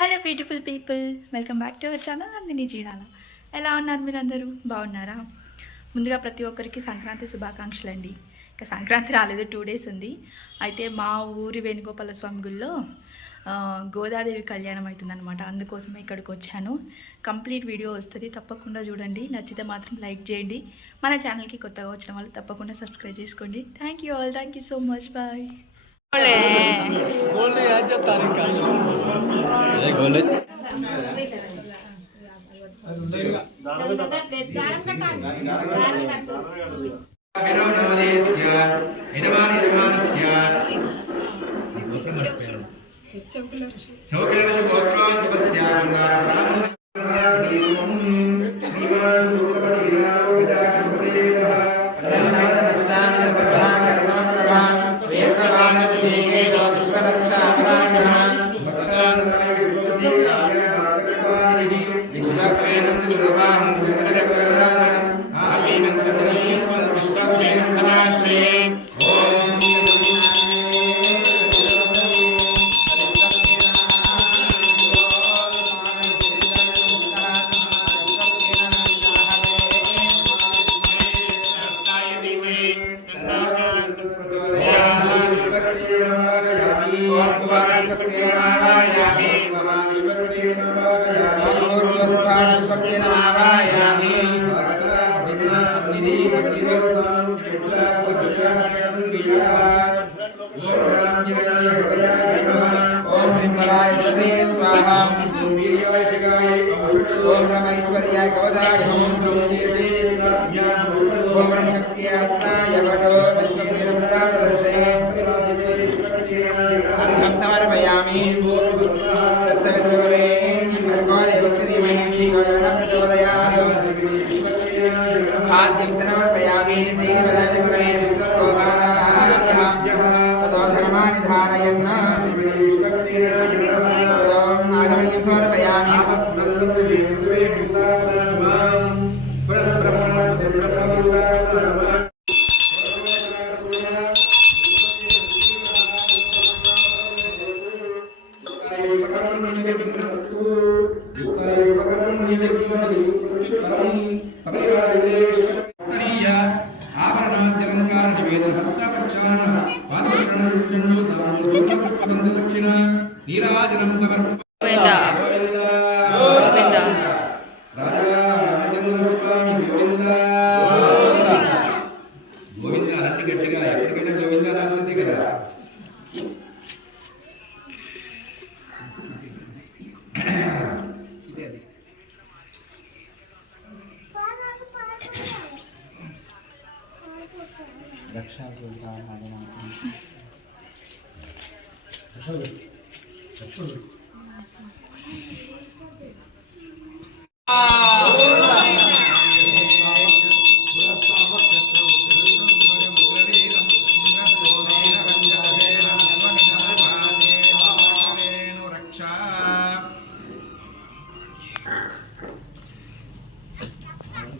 Hello beautiful people, welcome back to our channel Nandini Cheedala. ఎలా ఉన్నారు మీరు? అందరూ బాగున్నారా? ముందుగా ప్రతి ఒక్కరికి సంక్రాంతి శుభాకాంక్షలు అండి. ఇంకా సంక్రాంతి రాలేదు, 2 days ఉంది. అయితే మా ఊరి వేణుగోపాల స్వామి గుళ్ళో గోదాదేవి కళ్యాణం అవుతుందన్నమాట. అందుకోసమే ఇక్కడికి వచ్చాను. కంప్లీట్ వీడియో వస్తుంది, తప్పకుండా చూడండి. నచ్చితే మాత్రం లైక్ చేయండి. మన ఛానల్కి కొత్తగా వచ్చిన వాళ్ళు తప్పకుండా సబ్స్క్రైబ్ చేసుకోండి. Thank you all, thank you so much, bye.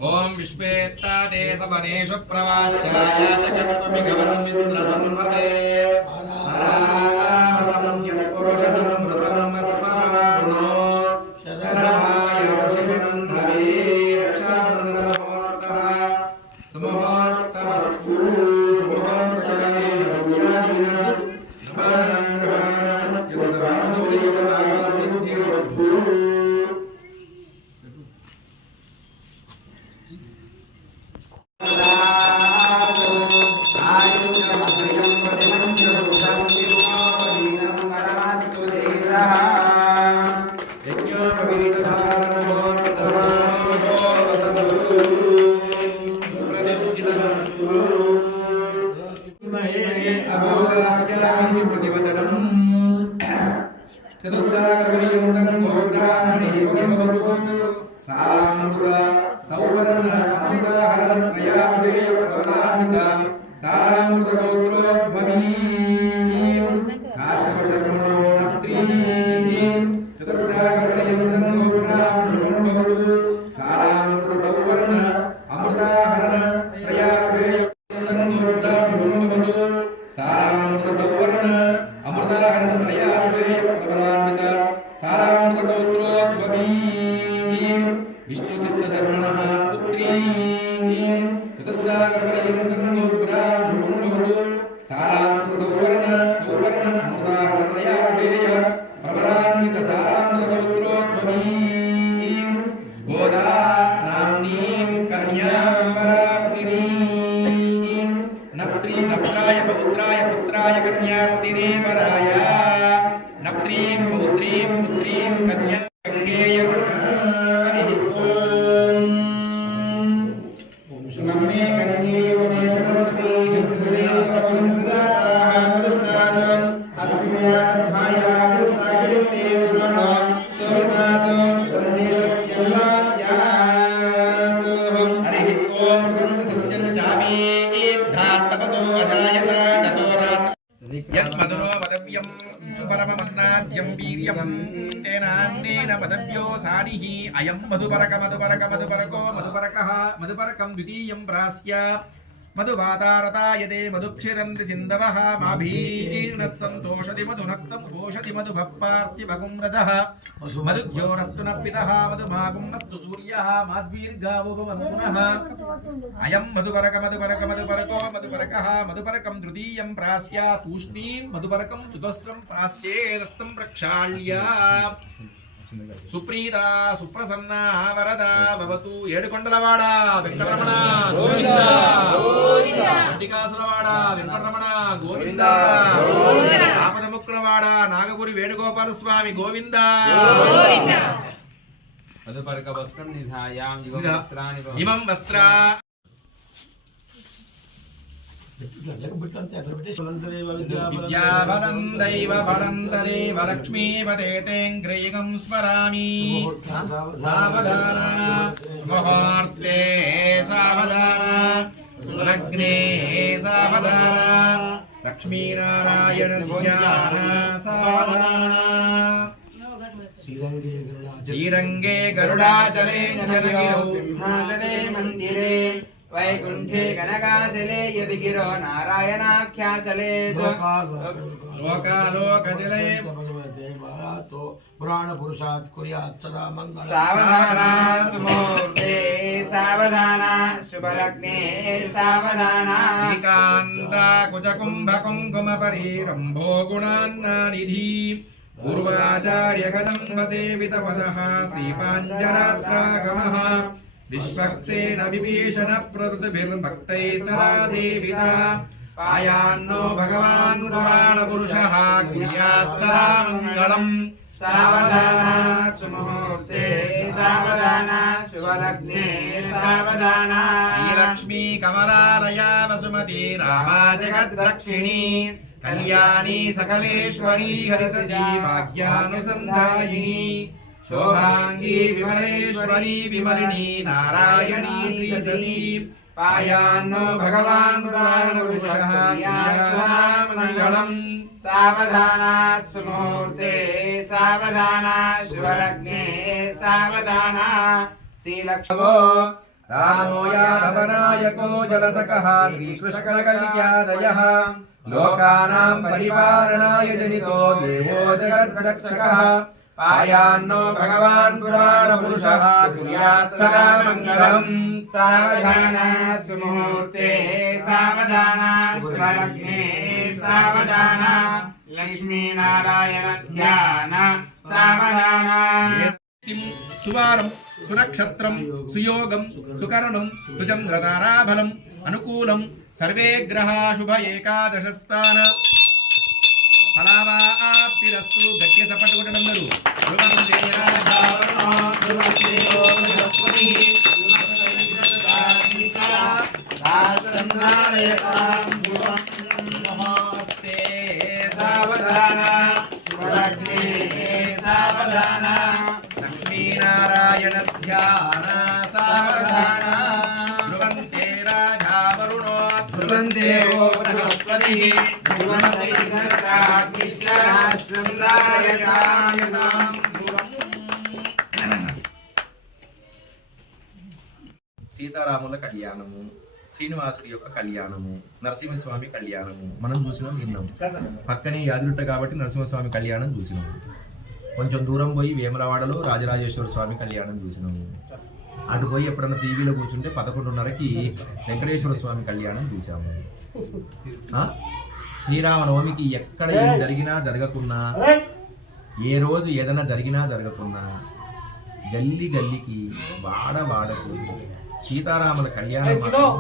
ओम विश्वेत्तादे सवनेषु प्रवाच्याय चक्रत्वमिगवन्मिन्द्रसंभवे आरावतं यत्पुरुषसंवृतं वस्वमागुणो शरभाय ऋषिबन्धवे रक्षाबन्धनमहोर्तः समहोर्तमस्तु समहोर्तकालेन सौर्यादिना नमानाङ्गमानत्यन्तभानुर्यवनागलसिद्धिरस्तु అయం మధుపరకం ద్వితీయం ప్రాస్య మధువాతారతాయతే మధుక్షిరంతి సింధవః మాభీర్ణః సంతోషతి మధునక్తం పోషతి మధుభప్పార్తిభగుం రజః మధుజ్యోరస్తు నపితః మధుమాగుమస్తు సూర్యః మాద్వీర్గావో భవంతునః అయం మధుపరకః మధుపరకం తృతీయం ప్రాస్య తూష్ణీం మధుపరకం చతుస్రం ప్రాస్యేదస్తం ప్రక్షాళ్య సుప్రీత సుప్రసన్న వరద భవతు ఏడుకొండలవాడ వెంకటరమణ గోవింద అంటికాసులవాడ వెంకటరమణ గోవింద ఆపదముక్కులవాడ నాగపురి వేణుగోపాల స్వామి గోవింద మధుపరక వస్త్రం నిధాయాం ఇమం వస్త్ర విద్యాబలం దైవ బలం తదేవ లక్ష్మీపదేతేంగ్రైకం స్మరామి సావధాన ముహూర్తే సావధాన లగ్నే సావధాన లక్ష్మీనారాయణ ధ్యాన సావధాన శ్రీరంగే గరుడాచలే జనగిరౌ సింహాసనే మందిరే వైకుంఠే కనకాచలే యది గిరో నారాయణాఖ్యాచలే లోకాలోకచలే పురాణ పురుషాత్ కుర్యాత్ సదా మంగళం సావధాన సుమూర్తే సావధాన శుభలగ్నే సావధాన ఏకాంత కుజకుంభ కుంకుమ పరిరంభో గుణాన్నానిధి పూర్వాచార్య కదంబ సేవిత పదః శ్రీపాంచరాత్రాగమః విశ్వక్సేన విభీషణ ప్రకృతిభిర్భక్తై సదా సేవితా పాయాన్నో భగవాన్ పురాణ పురుషః కుర్యాత్ సదా మంగళం సావధాన సుముహూర్తే సావధాన శుభలగ్నే సావధాన శ్రీలక్ష్మీ కమలాలయా వసుమతి రామా జగద్రక్షిణీ కళ్యాణీ సకలేశ్వరీ హరిసతీ భాగ్యానుసంధాయిని శోభాంగీ విమలేశ్వరీ విమలిని నారాయణీ శ్రీసతీ పాయాన్నో భగవాన్ పురాణ పురుషః మంగళం సావధాన సుముహూర్తే సావధాన శుభలగ్నే సావధాన శ్రీలక్ష్మో రామో యాదవనాయకో జలసకః శ్రీకృష్ణ కళ్యాదయః లోకానాం పరిపాలనాయ జనితో దేవో జగద్రక్షకః పాయాన్నో భగవాన్ పురాణ పురుషః కుర్యాత్ సదా మంగళం సావధాన సుముహూర్తే సావధాన శుభలగ్నే సావధాన లక్ష్మీనారాయణ ధ్యాన సావధాన సువారం సునక్షత్రం సుయోగం సుకరణం సుచంద్రతారాబలం అనుకూలం సర్వే గ్రహా శుభ ఏకాదశస్థాన ఫలావాప్తిరస్తు గట్టిగా చప్పట్లు కొట్టండి సావధాన లక్ష్మీనారాయణ ధ్యాన సావధాన ధ్రువంతే రాజా వరుణో ధ్రువంతే బృహస్పతి సీతారాముల కళ్యాణము, శ్రీనివాసుడి యొక్క కళ్యాణము, నరసింహస్వామి కళ్యాణము మనం చూసినాం, విన్నాం. పక్కనే యాదిరుట్ట కాబట్టి నరసింహస్వామి కళ్యాణం చూసినాము. కొంచెం దూరం పోయి వేములవాడలో రాజరాజేశ్వర స్వామి కళ్యాణం చూసినాము. అటు పోయి ఎప్పుడన్నా టీవీలో కూర్చుంటే 11:30కి వెంకటేశ్వర స్వామి కళ్యాణం చూసాము. శ్రీరామనవమికి ఎక్కడ ఏం జరిగినా జరగకున్నా, ఏ రోజు ఏదైనా జరిగినా జరగకున్నా, గల్లీ గల్లీకి వాడ వాడకు సీతారాముల కళ్యాణం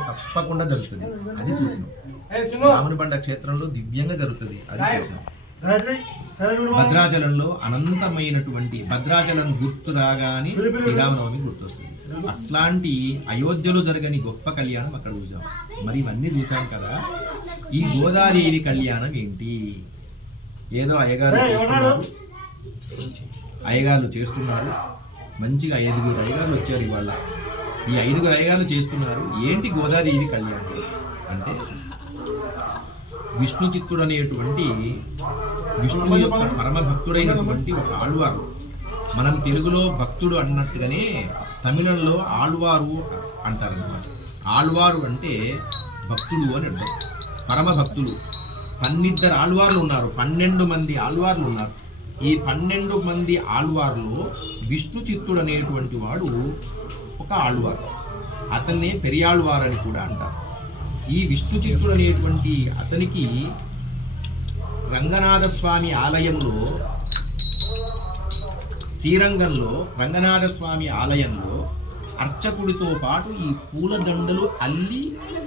తప్పకుండా జరుగుతుంది. అది చూసినాం. రామునిబండ క్షేత్రంలో దివ్యంగా జరుగుతుంది. అది చూసినాం. భద్రాచలంలో అనంతమైనటువంటి భద్రాచలం గుర్తు రాగానే శ్రీరామనవమి గుర్తొస్తుంది. అట్లాంటి అయోధ్యలో జరగని గొప్ప కళ్యాణం అక్కడ చూసాం. మరి ఇవన్నీ చూసాం కదా. ఈ గోదాదేవి కళ్యాణం ఏంటి? ఏదో అయ్యగారు చేస్తున్నారు. మంచిగా 5 అయ్యగారులు వచ్చారు ఇవాళ. ఈ 5 అయ్యగారులు చేస్తున్నారు. ఏంటి గోదాదేవి కళ్యాణం అంటే, విష్ణు చిత్తుడు అనేటువంటి విష్ణువు యొక్క పరమ భక్తుడైనటువంటి ఒక ఆళ్వారు. మనం తెలుగులో భక్తుడు అన్నట్టుగానే తమిళంలో ఆళ్వారు అంటారన్నమాట. ఆళ్వారు అంటే భక్తుడు అని అర్థం. పరమ భక్తుడు. 12 ఆళ్వార్లు ఉన్నారు. 12 మంది ఆళ్వార్లు ఉన్నారు. ఈ 12 మంది ఆళ్వార్లో విష్ణు చిత్తుడు అనేటువంటి వాడు ఒక ఆళ్వారు. అతన్నే పెరియాళ్వారు అని కూడా అంటారు. ఈ విష్ణు చిత్తుడు అనేటువంటి అతనికి రంగనాథ స్వామి ఆలయంలో, శ్రీరంగంలో రంగనాథ స్వామి ఆలయంలో అర్చకుడితో పాటు ఈ పూలదండలు అల్లి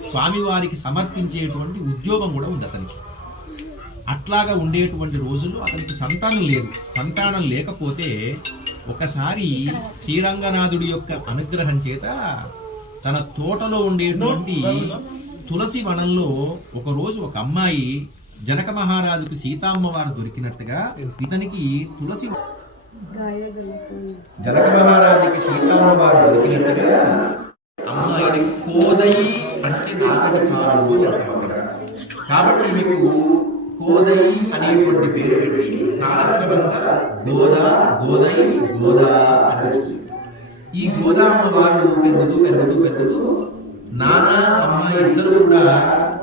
స్వామివారికి సమర్పించేటువంటి ఉద్యోగం కూడా ఉంది అతనికి. అట్లాగా ఉండేటువంటి రోజుల్లో అతనికి సంతానం లేదు. సంతానం లేకపోతే ఒకసారి శ్రీరంగనాథుడి యొక్క అనుగ్రహం చేత తన తోటలో ఉండేటువంటి తులసి వనంలో ఒకరోజు ఒక అమ్మాయి, జనక మహారాజుకు సీతామ్మవారు దొరికినట్టుగా ఇతనికి తులసి, జనక మహారాజుకి సీతామ్మవారు దొరికినట్టుగా అమ్మాయిని కోదయి అంటే నాగటి చాలు కాబట్టి మీకు కోదయి అనేటువంటి పేరు పెట్టి కాలక్రమంగా గోదయి గోదా అని. ఈ గోదా అమ్మవారు పెరుగుతూ నానా అమ్మాయి ఇద్దరు కూడా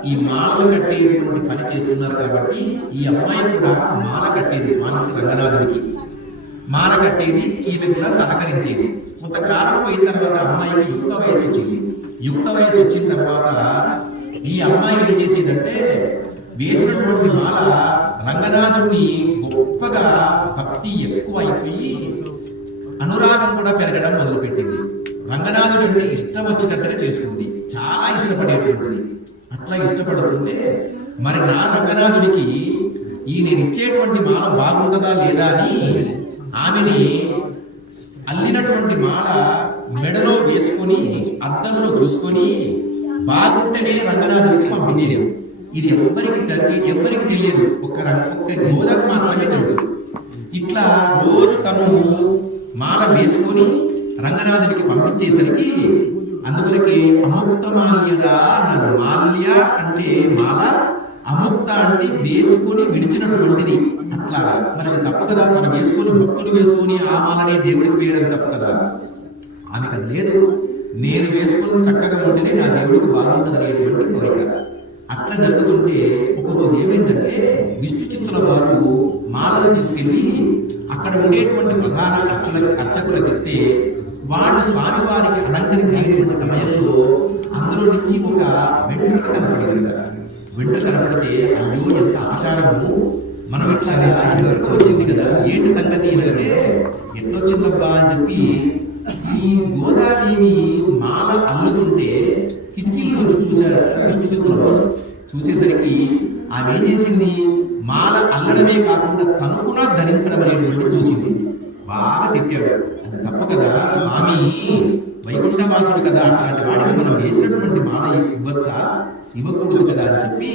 ఈ మాలలు కట్టేటువంటి పని చేస్తున్నారు. కాబట్టి ఈ అమ్మాయి కూడా మాల కట్టేది స్వామికి, రంగనాథుడికి మాల కట్టేది. ఈమె కూడా సహకరించేది. కొంతకాలం పోయిన తర్వాత అమ్మాయికి యుక్త వయసు వచ్చింది. యుక్త వయసు వచ్చిన తర్వాత ఈ అమ్మాయి ఏం చేసేదంటే, వేసినటువంటి మాల రంగనాథుడిని గొప్పగా భక్తి ఎక్కువ అయిపోయి అనురాగం కూడా పెరగడం మొదలుపెట్టింది. రంగనాథుడు అంటే ఇష్టం వచ్చినట్టుగా చేసుకుంది. చాలా ఇష్టపడేటువంటిది. అట్లా ఇష్టపడుతుంటే మరి నా రంగనాథుడికి ఈ నేను ఇచ్చేటువంటి మాల బాగుంటుందా లేదా అని ఆమెని అల్లినటువంటి మాల మెడలో వేసుకొని అద్దంలో చూసుకొని బాగుంటేనే రంగనాథుడికి పంపించేది. ఇది ఎవ్వరికి తెలియదు. ఒక్క గోదకు మాత్రమే తెలుసు. ఇట్లా రోజు తను మాల వేసుకొని రంగనాథుడికి పంపించేసరికి అందుకొరకి అముక్త మాల్యగా అన్నారు. మాల్య అంటే మాల, అముక్త అంటే వేసుకొని విడిచినటువంటిది. అట్లా మనకి తప్పు కదా, మనం వేసుకొని భక్తుడు వేసుకొని ఆ మాలని దేవుడికి వేయడం తప్పు కదా. ఆమెకు అది లేదు. నేను వేసుకొని చక్కగా ఉంటేనే నా దేవుడికి బాగుంటుంది అనేటువంటి కోరిక. అట్లా జరుగుతుంటే ఒకరోజు ఏమైందంటే, విష్ణు చిత్తుల వారు మాలను తీసుకెళ్ళి అక్కడ ఉండేటువంటి ప్రధాన అర్చకులకు ఇస్తే వాళ్ళు స్వామివారికి అలంకరించేటువంటి సమయంలో అందులో నుంచి ఒక వెంట్రుక కనపడింది. వెంట్రుక కనపడితే అయ్యో ఎంత ఆచారము, మనం ఇట్లా వరకు వచ్చింది కదా, ఏంటి సంగతి అంటే ఎట్లొచ్చిందబ్బా అని చెప్పి ఈ గోదాదేవి మాల అల్లుతుంటే కిటికీల్లో చూశారు విష్ణు చిత్తులు. చూసేసరికి ఆమె ఏం చేసింది, మాల అల్లడమే కాకుండా తను కూడా ధరించడం అనేటువంటి చూసింది. బాగా తిట్టాడు. అది తప్పు కదా, స్వామి వైకుంఠవాసుడు కదా, అట్లాంటి వాడికి మనం వేసినటువంటి మాల ఇవ్వచ్చా, ఇవ్వకూడదు కదా అని చెప్పి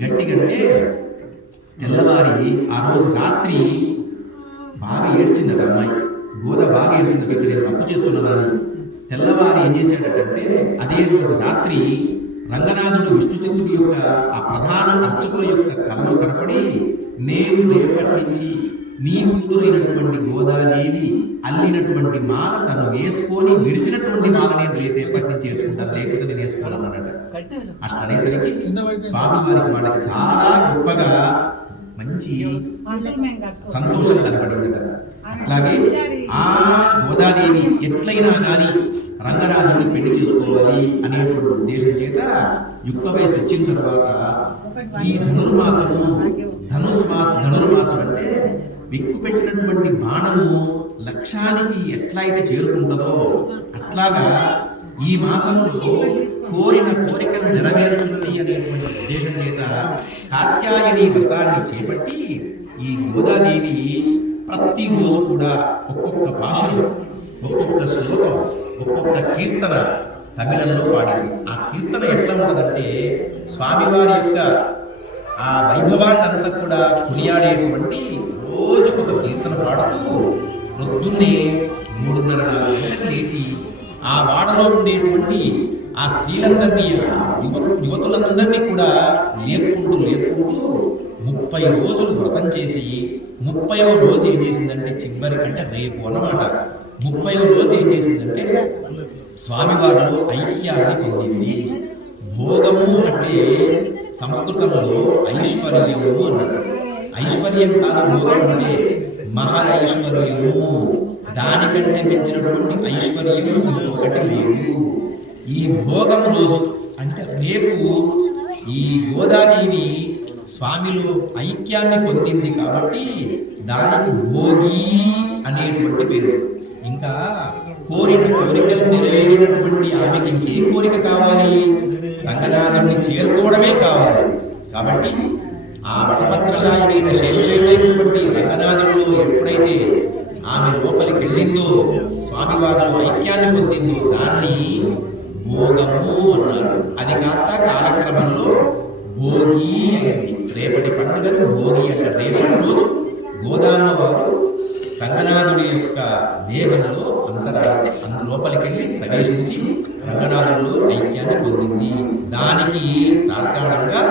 గట్టిగంటే తెల్లవారి ఆ రోజు రాత్రి బాగా ఏడ్చింది ఆ అమ్మాయి. గోద బాగా ఏడ్చింది, పెట్టి నేను తప్పు చేస్తున్నానని. తెల్లవారి ఏం చేశాడంటే అదే రోజు రాత్రి రంగనాథుడు విష్ణు చిత్తుడి యొక్క ఆ ప్రధాన అర్చకుల యొక్క కళలో కనపడి, నేను రేపట్టించి నీ కూతురైనటువంటి గోదాదేవి అల్లినటువంటి మాల తను వేసుకొని విడిచినటువంటి మాల నేను రేపటి నుంచి వేసుకుంటాను, లేకపోతే నేను వేసుకోవాలన్నాడు. అట్లా అనేసరికి స్వామి వారికి వాళ్ళకి చాలా గొప్పగా మంచి సంతోషం కనపడింది. అట్లాగే ఆ గోదాదేవి ఎట్లయినా కానీ రంగనాథుని పెళ్లి చేసుకోవాలి అనేటువంటి ఉద్దేశం చేత యుక్త వయసు వచ్చిన తర్వాత ఈ ధనుర్మాసం అంటే విక్కు పెట్టినటువంటి బాణము లక్ష్యానికి ఎట్లా అయితే చేరుకుంటుందో అట్లాగా ఈ మాసంలో కోరిన కోరికను నెరవేరుతుంది అనేటువంటి ఉద్దేశం చేత కాత్యాయని వ్రతాన్ని చేపట్టి ఈ గోదాదేవి ప్రతిరోజు కూడా ఒక్కొక్క భాషలో ఒక్కొక్క శ్లోకం ఒక్కొక్క కీర్తన తమిళంలో పాడింది. ఆ కీర్తన ఎట్లా ఉంటుందంటే స్వామివారి యొక్క ఆ వైభవాన్నంతా కూడా కొనియాడేటువంటి రోజుకొక కీర్తన పాడుతూ ప్రొద్దున్నే 3:30-4 గంటలకు లేచి ఆ వాడలో ఉండేటువంటి ఆ స్త్రీలందరినీ యువతులందరినీ కూడా లేపుకుంటూ 30 రోజులు వ్రతం చేసి 30వ రోజు ఏం చేసిందంటే చివరి కంటే రేపు అన్నమాట 30వ రోజు ఏం చేసిందంటే స్వామివారిలో ఐక్యాన్ని పొందింది. భోగము అంటే సంస్కృతంలో ఐశ్వర్యము అన్నారు. ఐశ్వర్యం కాదు భోగం అంటే మహదైశ్వర్యము. దానికంటే మించినటువంటి ఐశ్వర్యం ఒకటి లేదు. ఈ భోగము రోజు అంటే రేపు ఈ గోదాదేవి స్వామిలో ఐక్యాన్ని పొందింది కాబట్టి దానికి భోగి అనేటువంటి పేరు. ఇంకా కోరిన కోరికలు నెరవేరినటువంటి ఆమెకి ఏ కోరిక కావాలి? రంగనాథుని చేరుకోవడమే కావాలి. కాబట్టి ఆ వటపత్రశాయి మీద శేషశైలైనటువంటి రంగనాథుడు ఎప్పుడైతే ఆమె లోపలికి వెళ్ళిందో స్వామివారిలో ఐక్యాన్ని పొందిందో దాన్ని భోగము అన్నారు. అది కాస్త కాలక్రమంలో భోగి అయింది. రేపటి పండుగను భోగి అంటారు. రేపటి రోజు గోదామ్మ వారు రంగనాథుడి యొక్క దేహంలో లోపలికి వెళ్ళి ప్రవేశించి రంగనాథుడిలో ఐక్యాన్ని పొందింది. దానికి తాత్కాలికంగా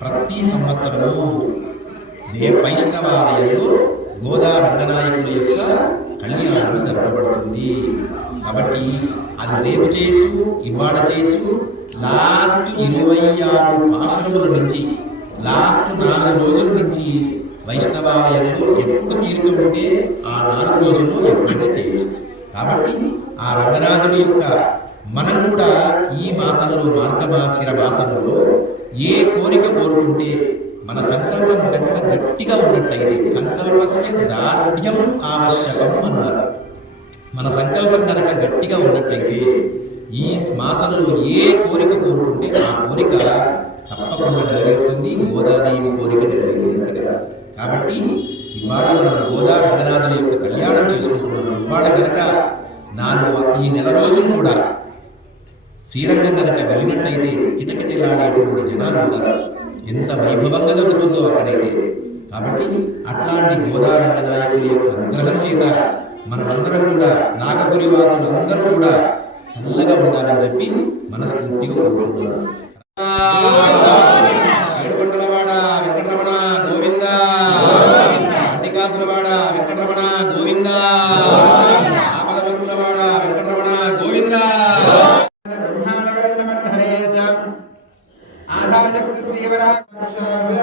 ప్రతి సంవత్సరము వైష్ణవాలయంలో గోదా రంగనాయకుల యొక్క కళ్యాణం జరపబడుతుంది. కాబట్టి అది రేపు చేయొచ్చు, ఇవాళ చేయొచ్చు. లాస్ట్ 26 పాశురముల నుంచి లాస్ట్ 4 రోజుల నుంచి వైష్ణవాలయంలో ఎప్పుడు తీరిక ఉంటే ఆ 4 రోజుల్లో ఎప్పుడైనా చేయొచ్చు. కాబట్టి ఆ రంగనాథుని యొక్క మనం కూడా ఈ మాసంలో మార్గశిర మాసంలో ఏ కోరిక కోరుకుంటే మన సంకల్పం కనుక గట్టిగా ఉన్నట్టయితే సంకల్పస్య దార్ఢ్యం ఆవశ్యకం అన్నారు. మన సంకల్పం కనుక గట్టిగా ఉన్నట్టయితే ఈ మాసంలో ఏ కోరిక కోరుకుంటే ఆ కోరిక తప్పకుండా నెరవేరుతుంది. గోదాదేవి కోరిక నెరవేరుతుంది. కాబట్టి ఇవాళ మనం గోదా రంగనాథుల యొక్క కళ్యాణం చేసుకుంటున్నాం. ఇవాళ కనుక ఈ నెల రోజులు కూడా శ్రీరంగం కనుక వెళ్ళినట్టయితే కిటకిటలాడేటువంటి జనాలు ఉంటారు. ఎంత వైభవంగా జరుగుతుందో అక్కడైతే. కాబట్టి అట్లాంటి గోదా రంగనాయకుల యొక్క అనుగ్రహం చేత మనమందరం కూడా నాగపురి వాసులు అందరూ కూడా చల్లగా ఉండాలని చెప్పి మనస్ఫూర్తిగా కోరుకుంటున్నాను. ఏడుకొండలవాడ వెంకటరమణ గోవింద, అంటికాసులవాడ వెంకటరమణ గోవింద, ఆపదవక్కులవాడ వెంకటరమణ గోవింద. ఆధారశక్తి శ్రీవరాఖ్యాతం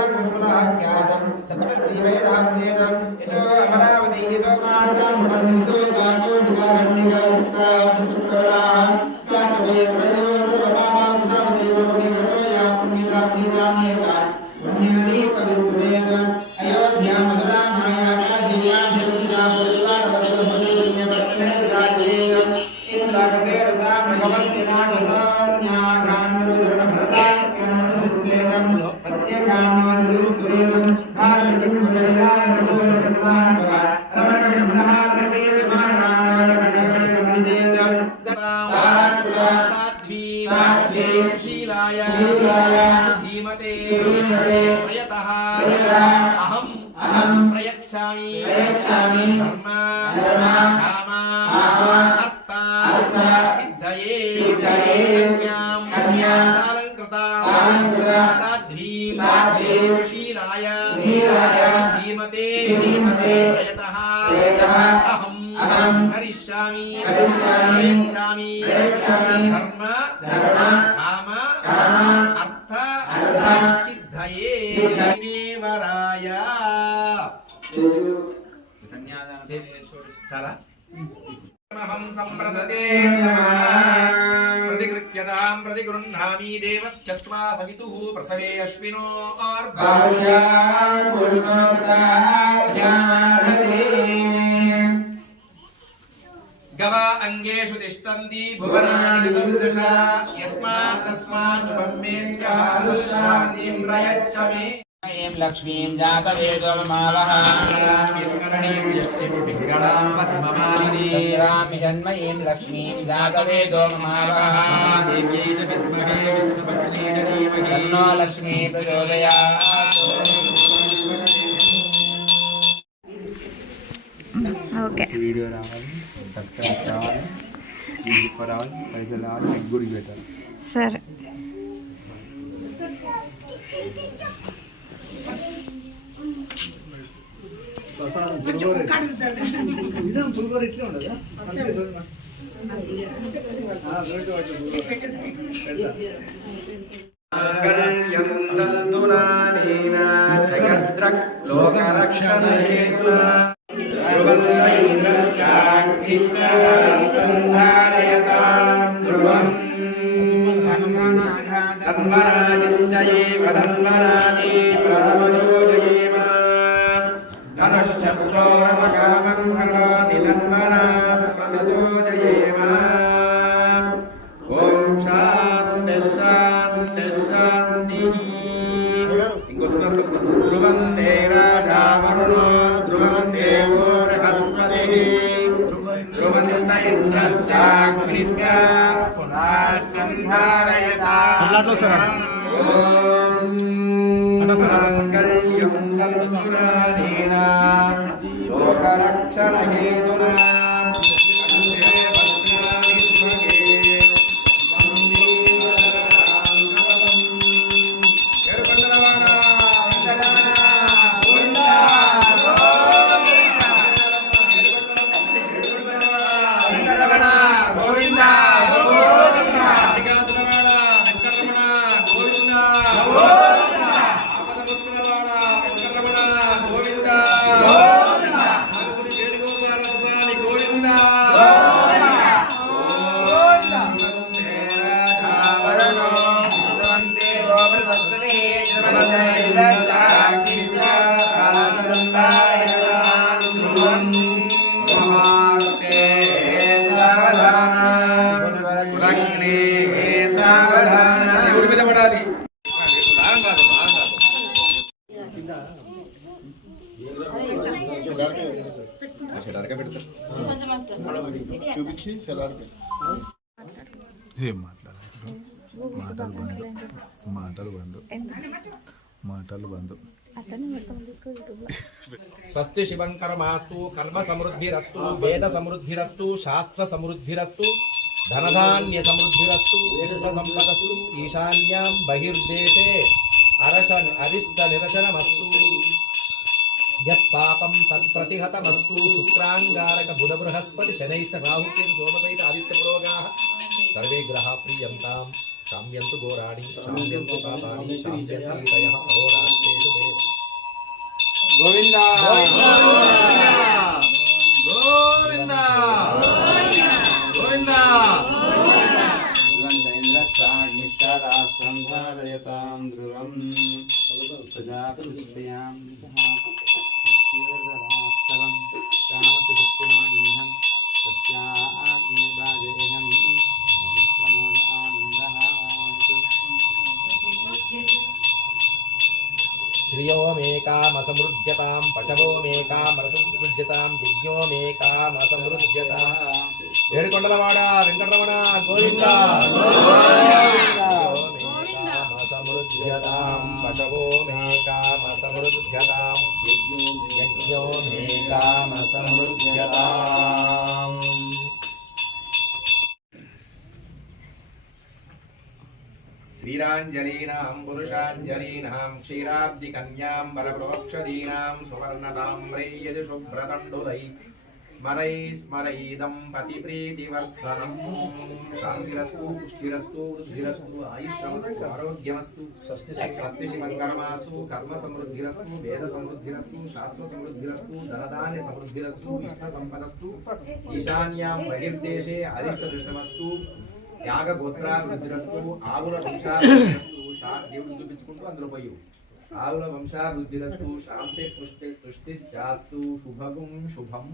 సప్తశ్రీవేదామదేనం యశో అమరావతి యశో మాతాం యశో కాకోశికా గండికా సుప్రవాహ శాశ్వతయో రమామాం శావదేవ పుణ్యవ్రతోయా పుణ్యతా పుణ్యతానేక పుణ్యనదీ పవిత్రదేన అయోధ్యా మధురా మాయా కాశీ వాంఛితా పురుషారవదోపదేయ రాజేయ ఇంద్రాకసేరతా మృగవస్తినాగసాన్యా గాంధర్వధరణ భరతా అహం ప్రయచ్ఛామి ధర్మ కామ అర్థ సిద్ధయే కన్యాం సాలంకృత సాధ్వీ సుశీలాయ ధీమతే ప్రయతః అహం కరిష్యామి ప్రయచ్ఛామి ధర్మ కామ అర్థ సిద్ధయే వరాయ. చాలా अहं सम्प्रदते नमः प्रतिकृत्यतां प्रतिगृह्णामि देवश्चत्वा सवितुः प्रसवे अश्विनो बाहुल्यां पुष्पमस्ताभ्यामाधते गवा अङ्गेषु तिष्ठन्ति भुवनानि चतुर्दश यस्मात् तस्मात् शुभं मे स्यात् शान्तिं प्रयच्छ मे ऐं लक्ष्मीं जातवेदो ममावः कर्णीं यष्टिं पिङ्गलां पद्ममालिनीं चन्द्रां हिरण्मयीं लक्ष्मीं जातवेदो ममावः देव्यै च विद्महे विष्णुपत्नी च धीमहि तन्नो लक्ष्मी प्रचोदयात् ఓకే వీడియో రావాలి సబ్స్క్రైబ్ కావాలి యూట్యూబ్ రావాలి పైసలు రావాలి మీకు గుడికి పెట్టాలి సరే మంగళ్యం తంతునానేన జగద్రక్ లోకరక్షణహేతునా ధ్రువంత ఇంద్రస్యాగ్నిష్టాస్కంధారయతాం ధ్రువం ధన్వరాజించయేవ ధన్వరాజే ప్రథమయోజయేమ ధనుశ్చత్రోరమకామం కరోతి ధన్వరా ప్రథమయోజయేమ ఓం శాంతి శాంతి శాంతి ఇంకోసారి ధ్రువంతే రాజా వరుణో ధ్రువంతే ఓ బృహస్పతి ధ్రువంత ఇంద్రశ్చాగ్నిశ్చ పునఃస్కంధారయతాం ఓం మంగళ్యం తంతునానేన లోకరక్షణహేతునా చూపించి చలారికి ఏం మాట్లాడాలి మాటలు బంధు స్వస్తి శివం కర్మాస్తు కర్మ సమృద్ధిరస్తు వేద సమృద్ధిరస్తు శాస్త్ర సమృద్ధిరస్తు ధనధాన్య సమృద్ధిరస్తు ఇష్ట సంపదస్తు ఈశాన్యాం బహిర్దేశే అరిష్ట నిరసనమస్తు యత్పాపం సత్ప్రతిహతమస్తు శుక్రాంగారక బుధ బృహస్పతి శనైశ్చ రాహుకేతు సోమసైత ఆదిత్య పురోగాః సర్వే గ్రహాः ప్రియంతాం శామ్యంతు ఘోరాణి శామ్యంతు పాపాని శామ్యంతు ఈతయః అహోరాత్రేషు దేవ గోవింద ఇంద్రశ్చాగ్నిష్టారాశ్రంధారయతాం ధ్రువం ప్రజాపతిష్ఠయాం సహస్రం కామసుదిత్యమానందం తస్యాగ్నే బాజేహం ప్రమోద ఆనందః శ్రియో మే కామసమృజ్యతాం పశవో మే కామరసమృజ్యతాం యజ్ఞో మే కామసమృజ్యతాం ఏడుకొండలవాడ వెంకటరమణ గోవింద సమృద్ధ్యతాం పశవో మే కామసమృజ్యతాం యజ్ఞో మే కామసమృజ్యతాం శ్రీరాంజలీనాం పురుషాంజలీనాం క్షీరాబ్దికన్యాం వరప్రోక్షదీనాం సువర్ణతామ్రై యది శుభ్రతండుదై स्मरै स्मरैदं पतिप्रीतिवर्धनं शान्तिरस्तु पुष्टिरस्तु वृद्धिरस्तु आयुष्यमस्तु आरोग्यमस्तु स्वस्ति श्रीमन्कर्मास्तु कर्म समृद्धिरस्तु वेद समृद्धिरस्तु शास्त्र समृद्धिरस्तु धनधान्य समृद्धिरस्तु इष्ट संपदस्तु ईशान्यां बहिर्देशे अरिष्टदृष्टमस्तु यागगोत्राभिवृद्धिरस्तु आవుల వంశాభివృద్ధిరస్తు దేవుడు చూపించుకుంటూ అందులో పోయి ఆవుల వంశాభివృద్ధిరస్తు శాంతి పుష్టి సృష్టిశ్చాస్తు శుభగుం శుభం.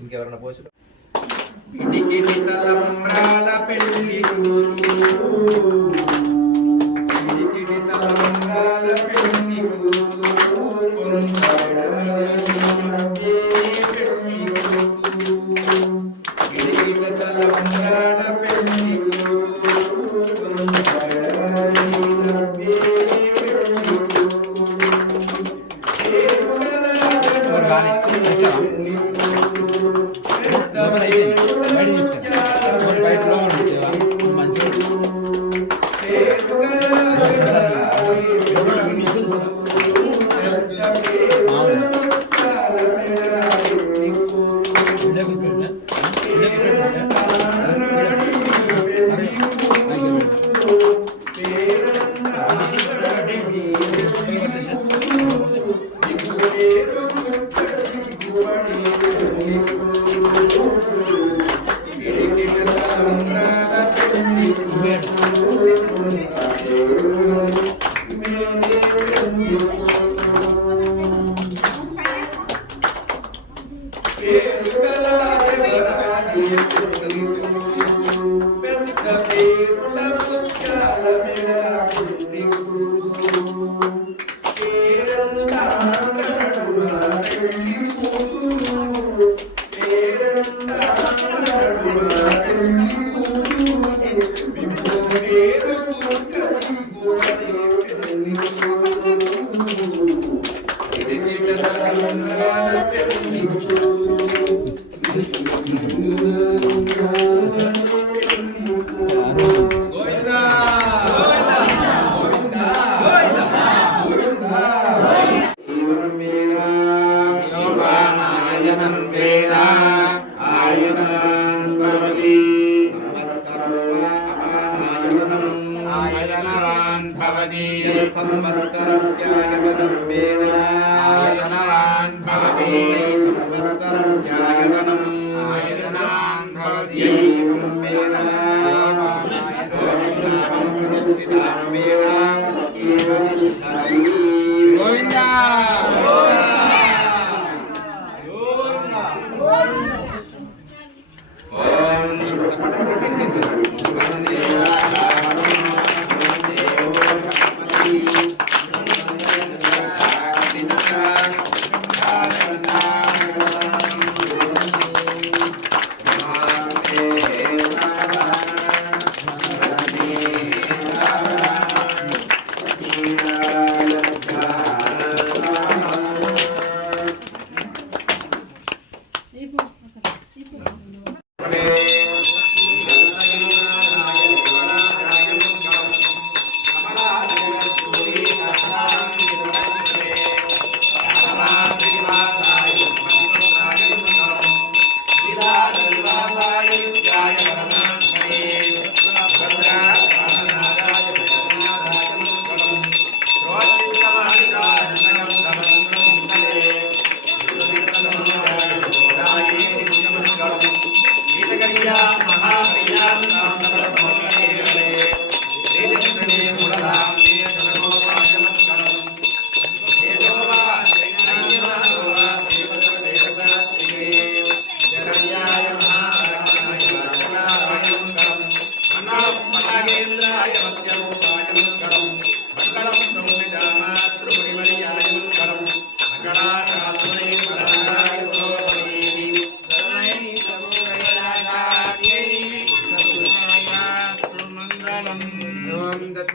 ఇంకెవరన్నా పోసి ఇడికిడి తలంబ్రాల పెళ్లి కూతురు ఇడికిడి తలంబ్రాల పెళ్లి కూతురు కొండడమదే పెళ్లి కూతురు ఇడికిడి తలంబ్రాల పెళ్లి కూతురు కొండడమదే పెళ్లి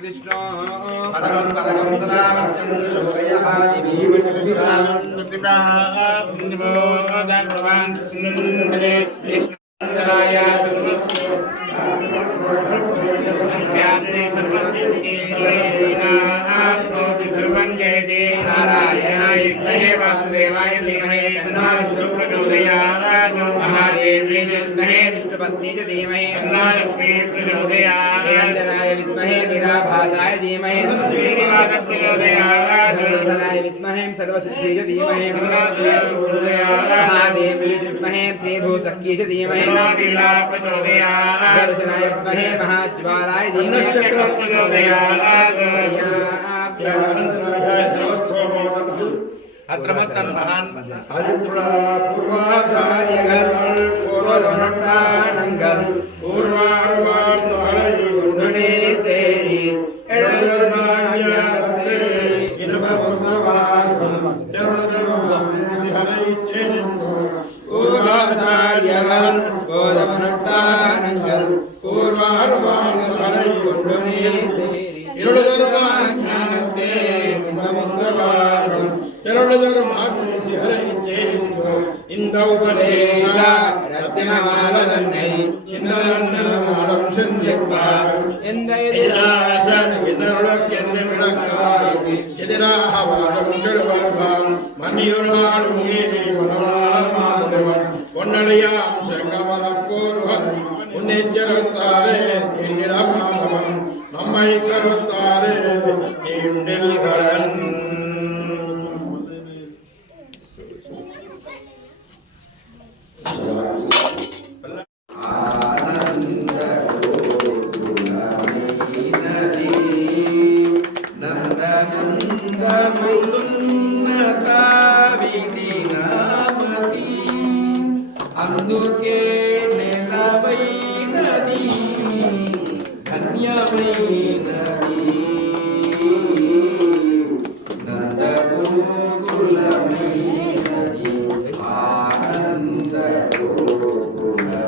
Krishna नारायणाय विद्महे वासुदेवाय धीमहि तन्नो विष्णुः प्रचोदयात् महादेव्यै च विद्महे विष्णुपत्नी च धीमहि तन्नो लक्ष्मीः प्रचोदयात् निरञ्जनाय विद्महे मीराभासाय धीमहि श्रीनिवासः प्रचोदयात् धनुर्धराय विद्महे सर्वसिद्धियै च धीमहि महादेव्यै च विद्महे श्रीभूसख्यै च धीमहि सुदर्शनाय विद्महे महाज्वालाय धीमहि अत्र मत्तन महान पूर्वाचार्यगण पूर्वार्वाणि तेरी पूर्वाचार्यगण गोदमनुट्टानंगल पूर्वार्वाणि तेरी நம்மை கருத்தாரே தீண்டில்களன் అందుకే నెలవైనది ధన్యమైనది నందగోకులమైనది ఆనంద గోకులమైనది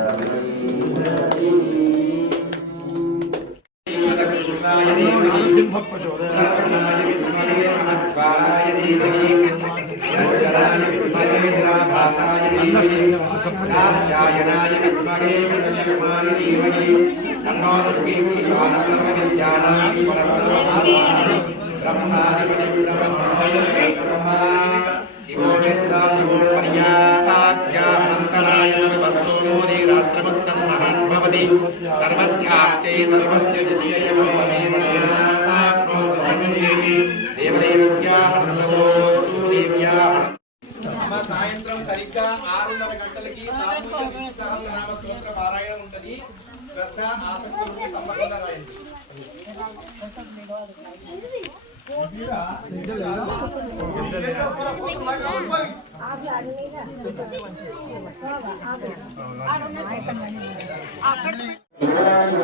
नारायणाय विद्महे कन्याकुमारी धीमहि तन्नो दुर्गे ईशानसर्वविद्यानां ब्रह्मादिपतिं ब्रह्मा शिवो पर्याप्त्यान्तराय वस्तु रात्रमत्तं महान् भवति सर्वस्याच्चै सर्वस्य देवदेवस्याः नमोऽस्तु देव्याः సాయంత్రం సరిగ్గా 6:30 గంటలకి సామూహిక విష్ణు సహస్రనామ స్తోత్ర పారాయణం ఉంటది. శ్రద్ధ ఆసక్తులకి తప్పకుండా రాయండి.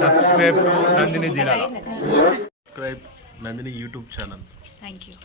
Subscribe Nandini Jilala. Subscribe Nandini YouTube channel. Thank you.